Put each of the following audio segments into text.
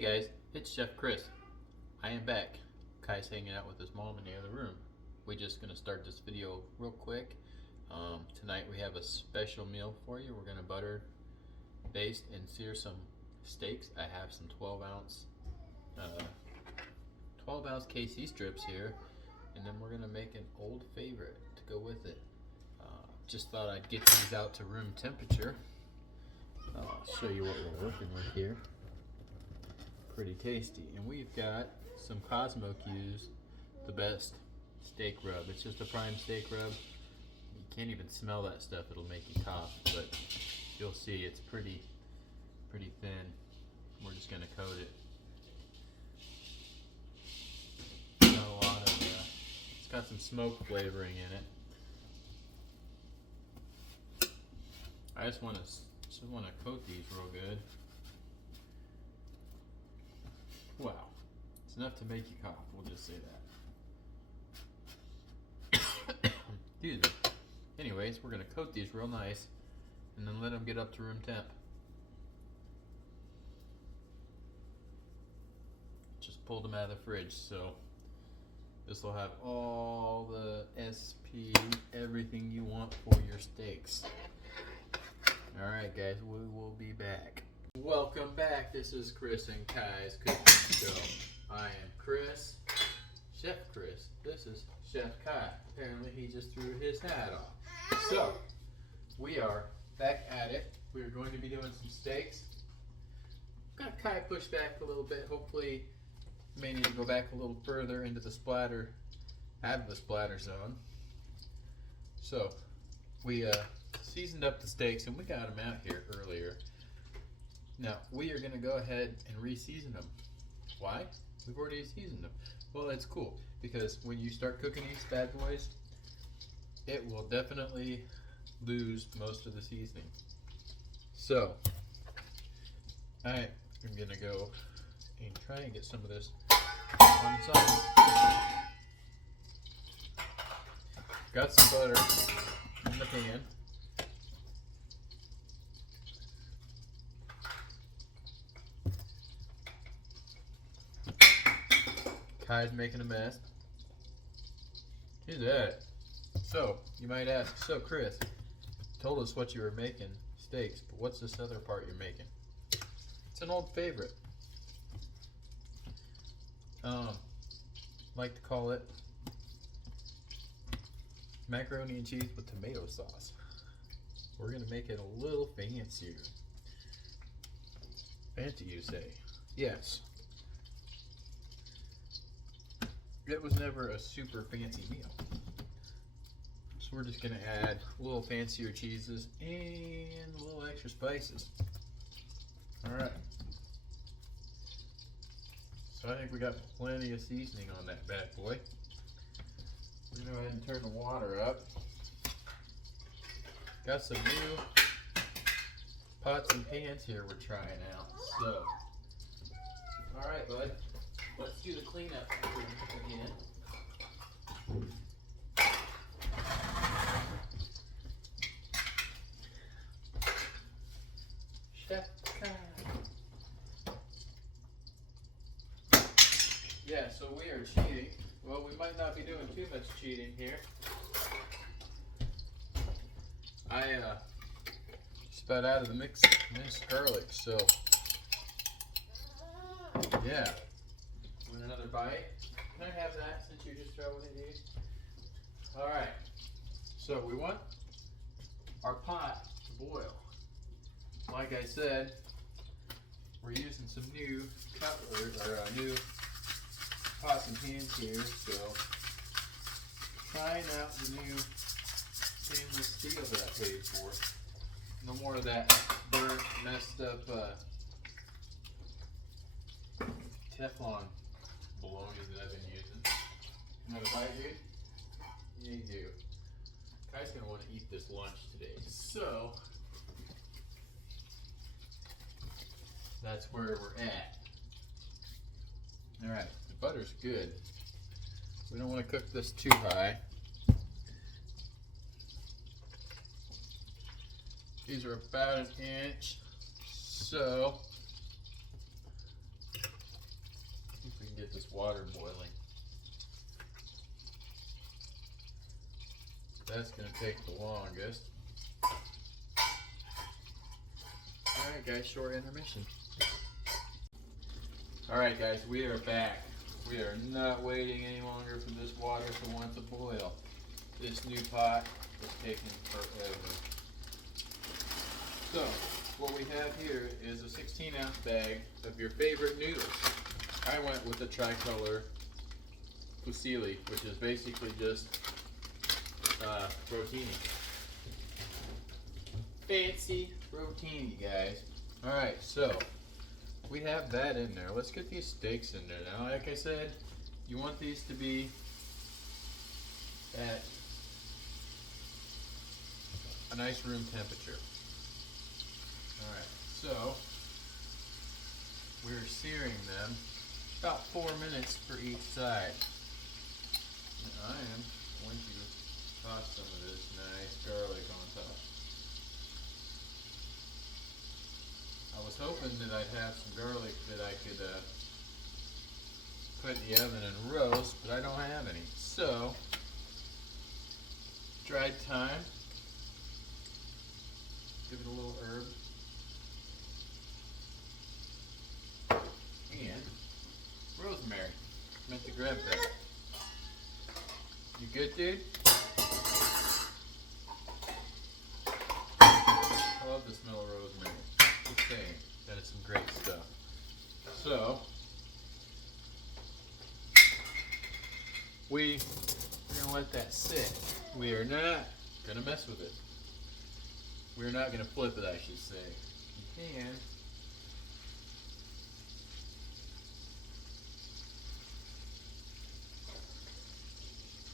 guys, it's Chef Chris. I am back. Kai's hanging out with his mom in the other room. We're just going to start this video real quick. Tonight we have a special meal for you. We're going to butter, baste, and sear some steaks. I have some 12 ounce KC strips here, and then we're going to make an old favorite to go with it. Just thought I'd get these out to room temperature. I'll show you what we're working with here. Pretty tasty. And we've got some Cosmo Q's, the best steak rub. It's just a prime steak rub. You can't even smell that stuff, it'll make you cough, but you'll see it's pretty thin. We're just gonna coat it. Got a lot of it's got some smoke flavoring in it. I just want to coat these real good. Wow, it's enough to make you cough, we'll just say that. Excuse me. Anyways, we're going to coat these real nice and then let them get up to room temp. Just pulled them out of the fridge, so this will have all the SP, everything you want for your steaks. Alright guys, we will be back. Welcome back. This is Chris and Kai's Cooking Show. I am Chris, Chef Chris. This is Chef Kai. Apparently he just threw his hat off. So, we are back at it. We are going to be doing some steaks. Got Kai pushed back a little bit. Hopefully, may need to go back a little further into the splatter, out of the splatter zone. So, we seasoned up the steaks and we got them out here earlier. Now, we are going to go ahead and re-season them. Why? We've already seasoned them. Well, that's cool, because when you start cooking these bad boys, it will definitely lose most of the seasoning. So, I am going to go and try and get some of this on the side. Got some butter in the pan. Kai's making a mess. Who's that? So, you might ask, so Chris, told us what you were making, steaks, but what's this other part you're making? It's an old favorite. Like to call it macaroni and cheese with tomato sauce. We're gonna make it a little fancier. Fancy, you say? Yes. It was never a super fancy meal. So we're just gonna add a little fancier cheeses and a little extra spices. Alright. So I think we got plenty of seasoning on that bad boy. We're gonna go ahead and turn the water up. Got some new pots and pans here we're trying out. So, alright bud. Let's do the cleanup again. Chef Kai. Yeah, so we are cheating. Well, we might not be doing too much cheating here. I spat out of the minced garlic, so yeah. Another bite. Can I have that since you're just throwing it in? Alright, so we want our pot to boil. Like I said, we're using some new cutlery, or new pots and pans here, so trying out the new stainless steel that I paid for. No more of that burnt, messed up Teflon bologna that I've been using. Another bite, dude? Yeah, you do. Kai's gonna want to eat this lunch today, so that's where we're at. Alright, the butter's good. We don't want to cook this too high. These are about 1 inch, so get this water boiling. That's going to take the longest. Alright guys, short intermission. Alright guys, we are back. We are not waiting any longer for this water to want to boil. This new pot is taking forever. So, what we have here is a 16-ounce bag of your favorite noodles. I went with the tricolor fusilli, which is basically just rotini. Fancy rotini, guys. Alright, so we have that in there. Let's get these steaks in there now. Like I said, you want these to be at a nice room temperature. Alright, so we're searing them about 4 minutes for each side. And I am going to toss some of this nice garlic on top. I was hoping that I'd have some garlic that I could put in the oven and roast, but I don't have any. So, dried thyme, give it a little herb, and rosemary. Meant to grab that. You good, dude? I love the smell of rosemary. Just saying, that is some great stuff. So, we're gonna let that sit. We are not gonna mess with it. We're not gonna flip it, I should say. You can.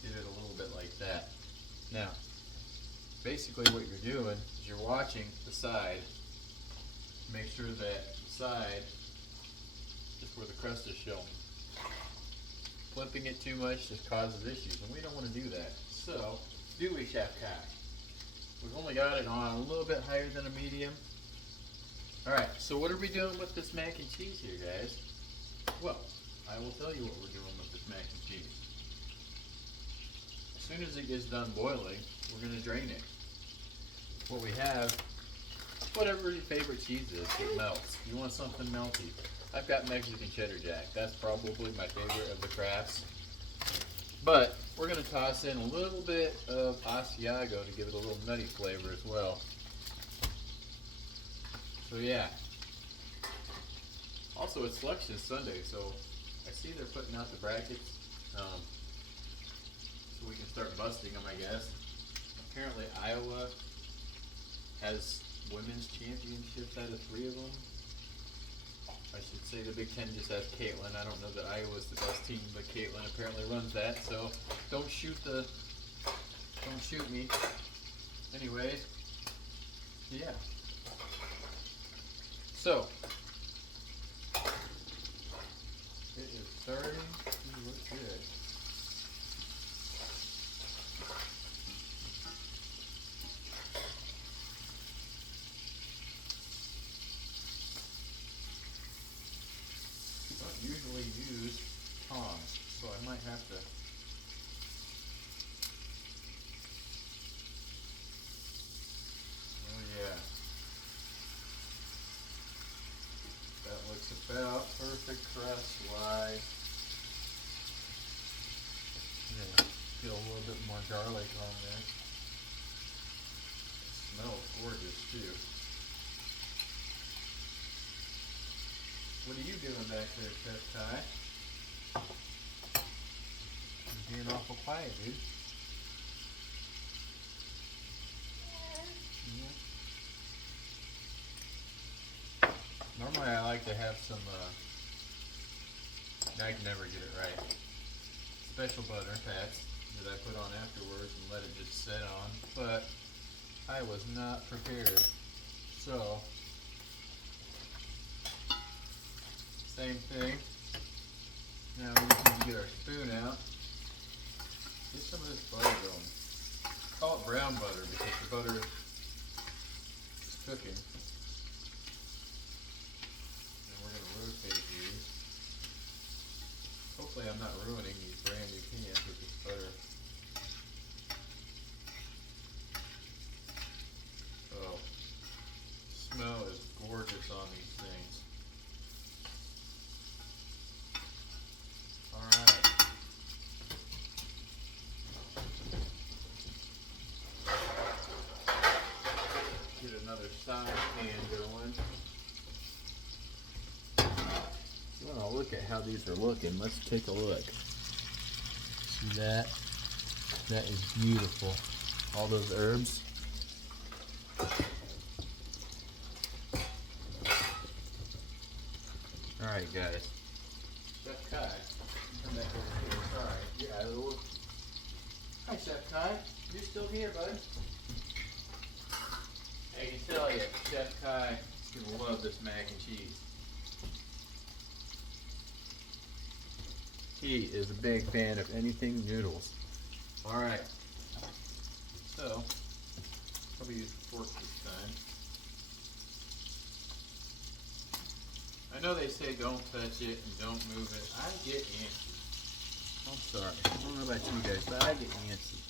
Get it a little bit like that. Now, basically what you're doing is you're watching the side. Make sure that the side is where the crust is showing. Flipping it too much just causes issues, and we don't want to do that. So, do we, Chef Kai? We've only got it on a little bit higher than a medium. Alright, so what are we doing with this mac and cheese here, guys? Well, I will tell you what we're doing with this mac and cheese. As soon as it gets done boiling, we're going to drain it. What we have, whatever your favorite cheese is, it melts. You want something melty. I've got Mexican cheddar jack. That's probably my favorite of the crafts. But we're going to toss in a little bit of Asiago to give it a little nutty flavor as well. So yeah. Also, it's Selection Sunday, so I see they're putting out the brackets. So we can start busting them, I guess. Apparently Iowa has women's championships out of 3 of them. I should say the Big Ten just has Caitlin. I don't know that Iowa's the best team, but Caitlin apparently runs that. So don't shoot me. Anyways, yeah. So it is starting to look good. Usually use tongs, so I might have to. Oh yeah, that looks about perfect crust-wise. Yeah, feel a little bit more garlic on there. It smells gorgeous too. What are you doing back there, Chef Ty? You're being awful quiet, dude. Yeah. Normally I like to have some, I can never get it right, special butter fats that I put on afterwards and let it just sit on, but I was not prepared. So, same thing. Now we just need to get our spoon out. Get some of this butter going. Call it brown butter because the butter is cooking. And we're going to rotate these. I'm not ruining these brand new cans with this butter. Oh, smell is gorgeous on these things. Alright. Get another side pan going. You want to look at how these are looking. Let's take a look. See that? That is beautiful. All those herbs. Alright guys. Chef Kai. Come back over here. Sorry. You're out of the look. Hi Chef Kai. You still here, bud? I can tell you, Chef Kai is going to love this mac and cheese. He is a big fan of anything noodles. Alright. So, probably use the fork this time. I know they say don't touch it and don't move it. I get antsy. I'm sorry. I don't know about you guys, but I get antsy.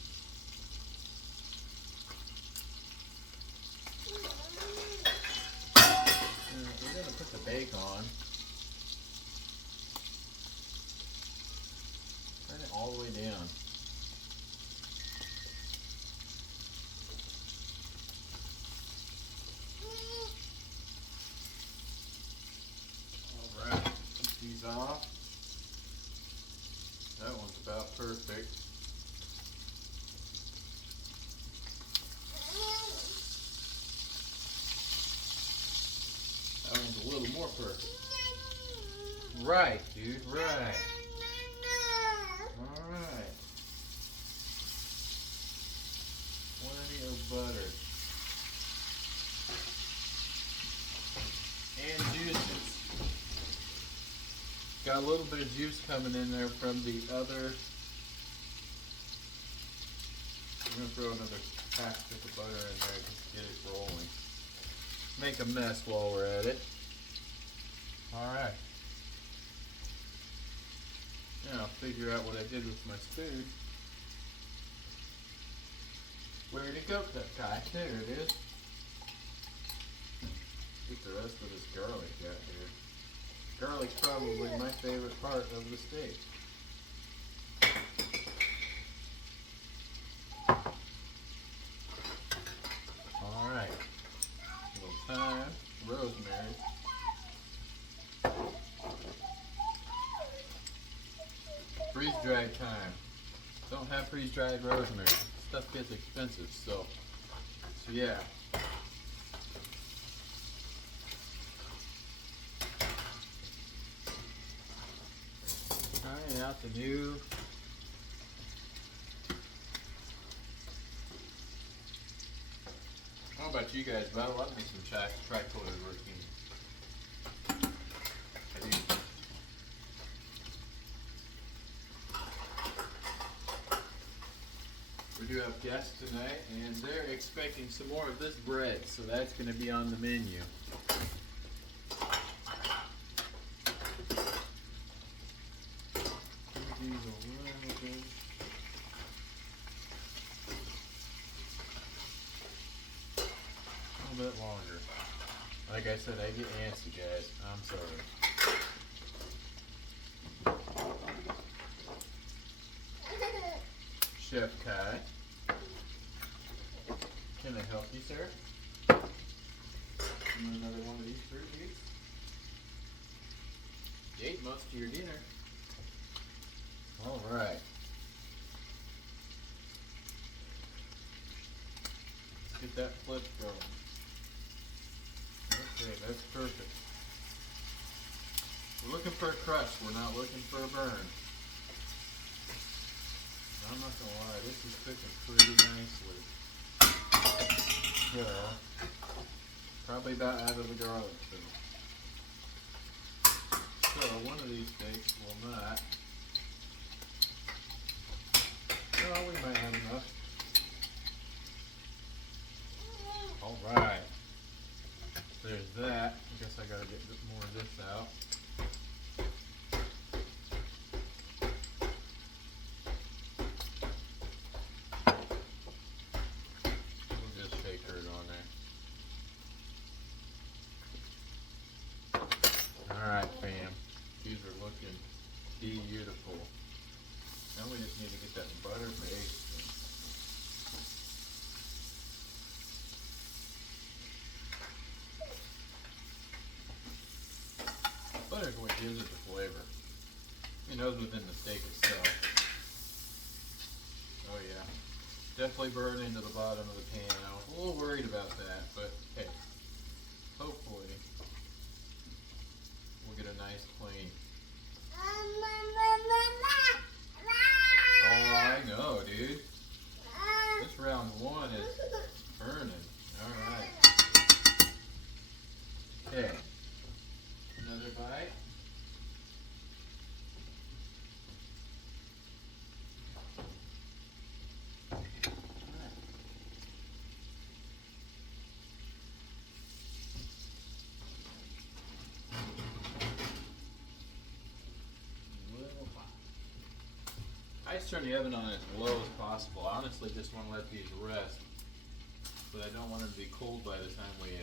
We're going to put the bake on. Turn it all the way down. Alright, keep these off. That one's about perfect. That one's a little more perfect. Right, dude, right. Alright. Plenty of butter. And juices. Got a little bit of juice coming in there from the other. I'm going to throw another half stick of butter in there just to get it rolling. Make a mess while we're at it. Alright. Now I'll figure out what I did with my spoon. Where'd it go, Kai? There it is. Get the rest of this garlic out here. Garlic's probably my favorite part of the steak. Alright. A little thyme, rosemary. Freeze-dried thyme. Don't have freeze-dried rosemary. Stuff gets expensive, so yeah. Trying out the new I don't know about you guys, but I love me some tricolor routine. I do. We do have guests tonight, and they're expecting some more of this bread, so that's going to be on the menu. A little bit longer. Like I said, I get antsy, guys. I'm sorry. Chef Kai. Can I help you, sir? You want another one of these fruit juice? You ate most of your dinner. Alright. Let's get that flip going. Okay, that's perfect. We're looking for a crust, we're not looking for a burn. I'm not gonna lie, this is cooking pretty nicely. So, probably about out of the garlic too. So, one of these steaks will not. Well, we might have enough. Alright. There's that. I guess I gotta get more of this out. Beautiful. Now we just need to get that butter based. Butter is what gives it the flavor. It knows within the steak itself. Oh yeah. Definitely burned into the bottom of the pan. I was a little worried about that, but hey, hopefully we'll get a nice clean. Oh, I know, dude. This round one is burning. Alright. Okay. Another bite. I just turn the oven on as low as possible. I honestly just want to let these rest, but I don't want them to be cold by the time we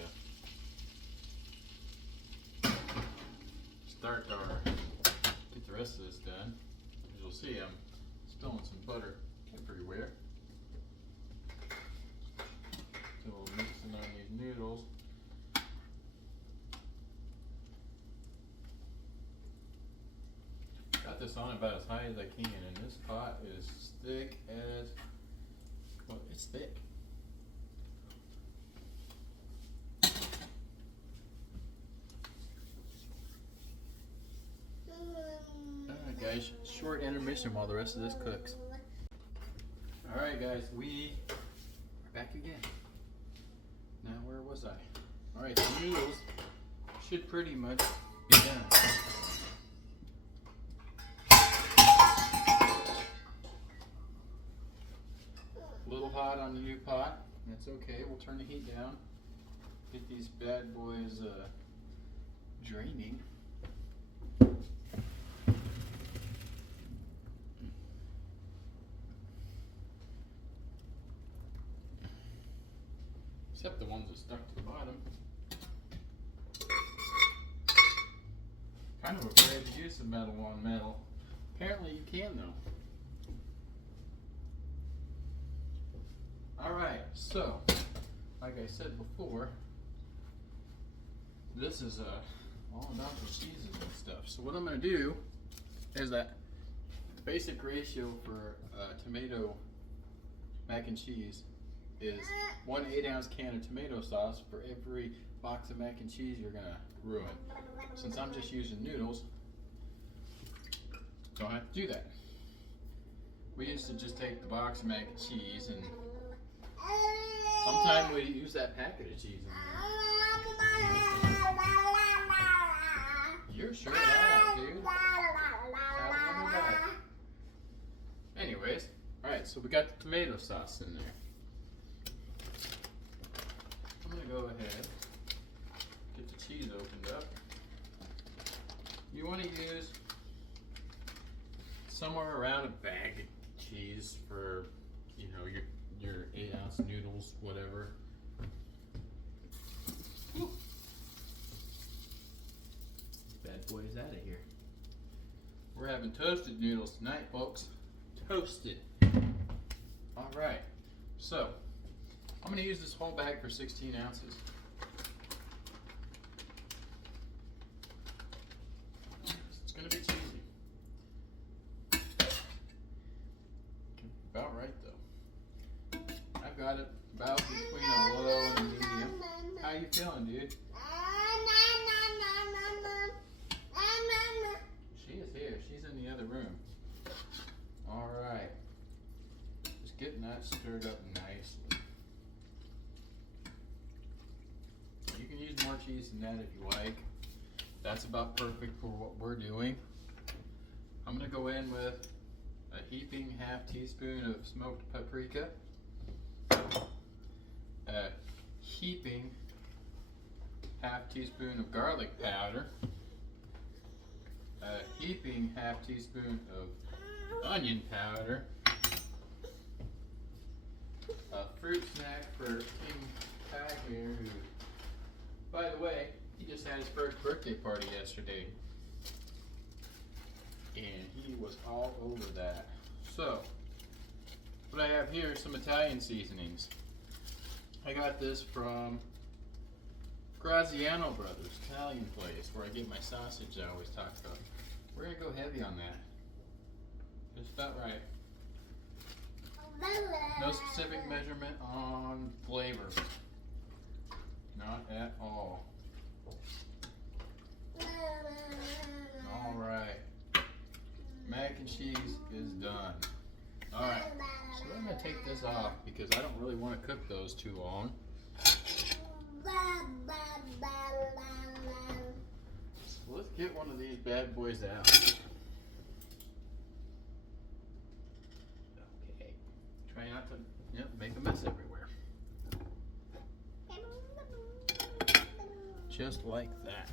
start our get the rest of this done. As you'll see, I'm spilling some butter everywhere. So we'll mix it on these noodles. Got this on about as high as I can, and this pot is thick as, well, it's thick. Alright guys, short intermission while the rest of this cooks. Alright guys, we are back again. Now where was I? Alright, the noodles should pretty much be done. A little hot on the new pot. That's okay. We'll turn the heat down. Get these bad boys draining. Except the ones that stuck to the bottom. Kind of afraid to use some metal on metal. Apparently you can though. Alright, so, like I said before, this is all about the cheeses and stuff. So what I'm going to do is that the basic ratio for tomato mac and cheese is 1 8-ounce can of tomato sauce for every box of mac and cheese you're going to ruin. Since I'm just using noodles, don't have to do that. We used to just take the box of mac and cheese and sometimes we use that packet of cheese in there. You're sure loud, dude. Anyways, alright, so we got the tomato sauce in there. I'm going to go ahead, get the cheese opened up. You want to use somewhere around a bag of cheese for, you know, your 8-ounce noodles, whatever. Whew. Bad boy's out of here. We're having toasted noodles tonight, folks. Toasted. Alright, so I'm going to use this whole bag for 16 ounces. It's going to be cheesy. About right though. I've got it about between a low and a medium. How you feeling, dude? She is here. She's in the other room. Alright. Just getting that stirred up nicely. You can use more cheese than that if you like. That's about perfect for what we're doing. I'm going to go in with a heaping half teaspoon of smoked paprika, a heaping half teaspoon of garlic powder, a heaping half teaspoon of onion powder, a fruit snack for King Ty here, who, by the way, he just had his first birthday party yesterday. and he was all over that. So, what I have here is some Italian seasonings. I got this from Graziano Brothers, Italian place, where I get my sausage I always talk about. We're gonna go heavy on that. Just about right. No specific measurement on flavor. Not at all. Alright. Mac and cheese is done. Alright. So I'm going to take this off because I don't really want to cook those too long. So let's get one of these bad boys out. Okay. Try not to make a mess everywhere. Just like that.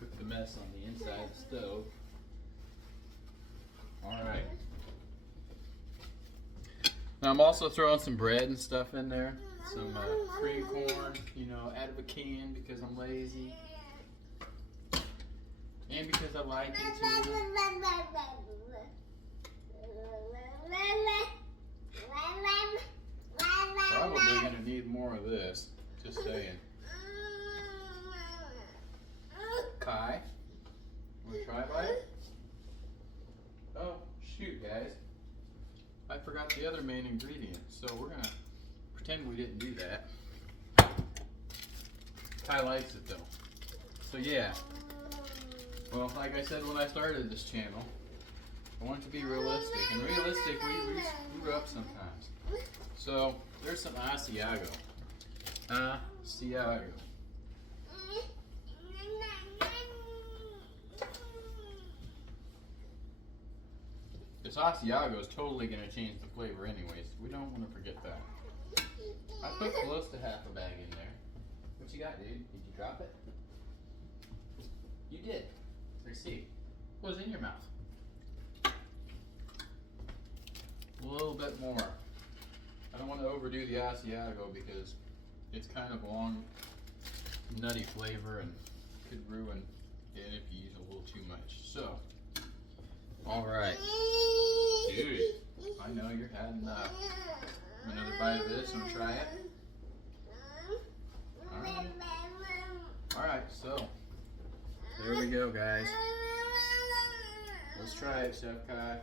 Cook the mess on the inside of the stove. Alright. Now I'm also throwing some bread and stuff in there. Some cream corn, you know, out of a can because I'm lazy. And because I like it too. Probably going to need more of this. Just saying. Kai, want to try a bite? Oh, shoot, guys. I forgot the other main ingredient, so we're going to pretend we didn't do that. Kai likes it, though. So, yeah. Well, like I said when I started this channel, I want it to be realistic. And realistic, we screw up sometimes. So, there's some Asiago. Asiago. This Asiago is totally going to change the flavor anyways. We don't want to forget that. I put close to half a bag in there. What you got, dude? Did you drop it? You did. Let's see. What was in your mouth? A little bit more. I don't want to overdo the Asiago because it's kind of long, nutty flavor and could ruin it if you use a little too much. So, alright. Dude, I know you're had enough. Another bite of this and try it. Alright, so there we go, guys. Let's try it, Chef Kai.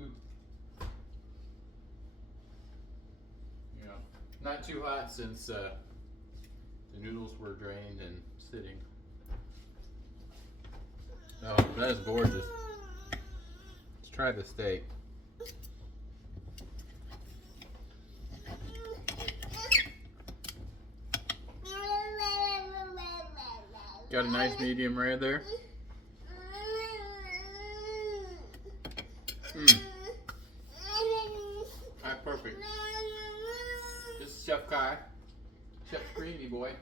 Ooh. You know, not too hot since the noodles were drained and sitting. Oh, that is gorgeous. Let's try the steak. Got a nice medium rare there. Alright, perfect. This is Chef Kai. Chef Creamy Boy.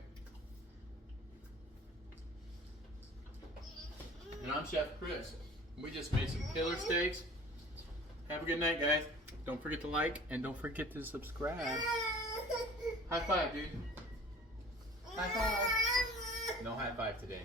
And I'm Chef Chris. We just made some killer steaks. Have a good night, guys. Don't forget to like and don't forget to subscribe. High five, dude. High five. No high five today.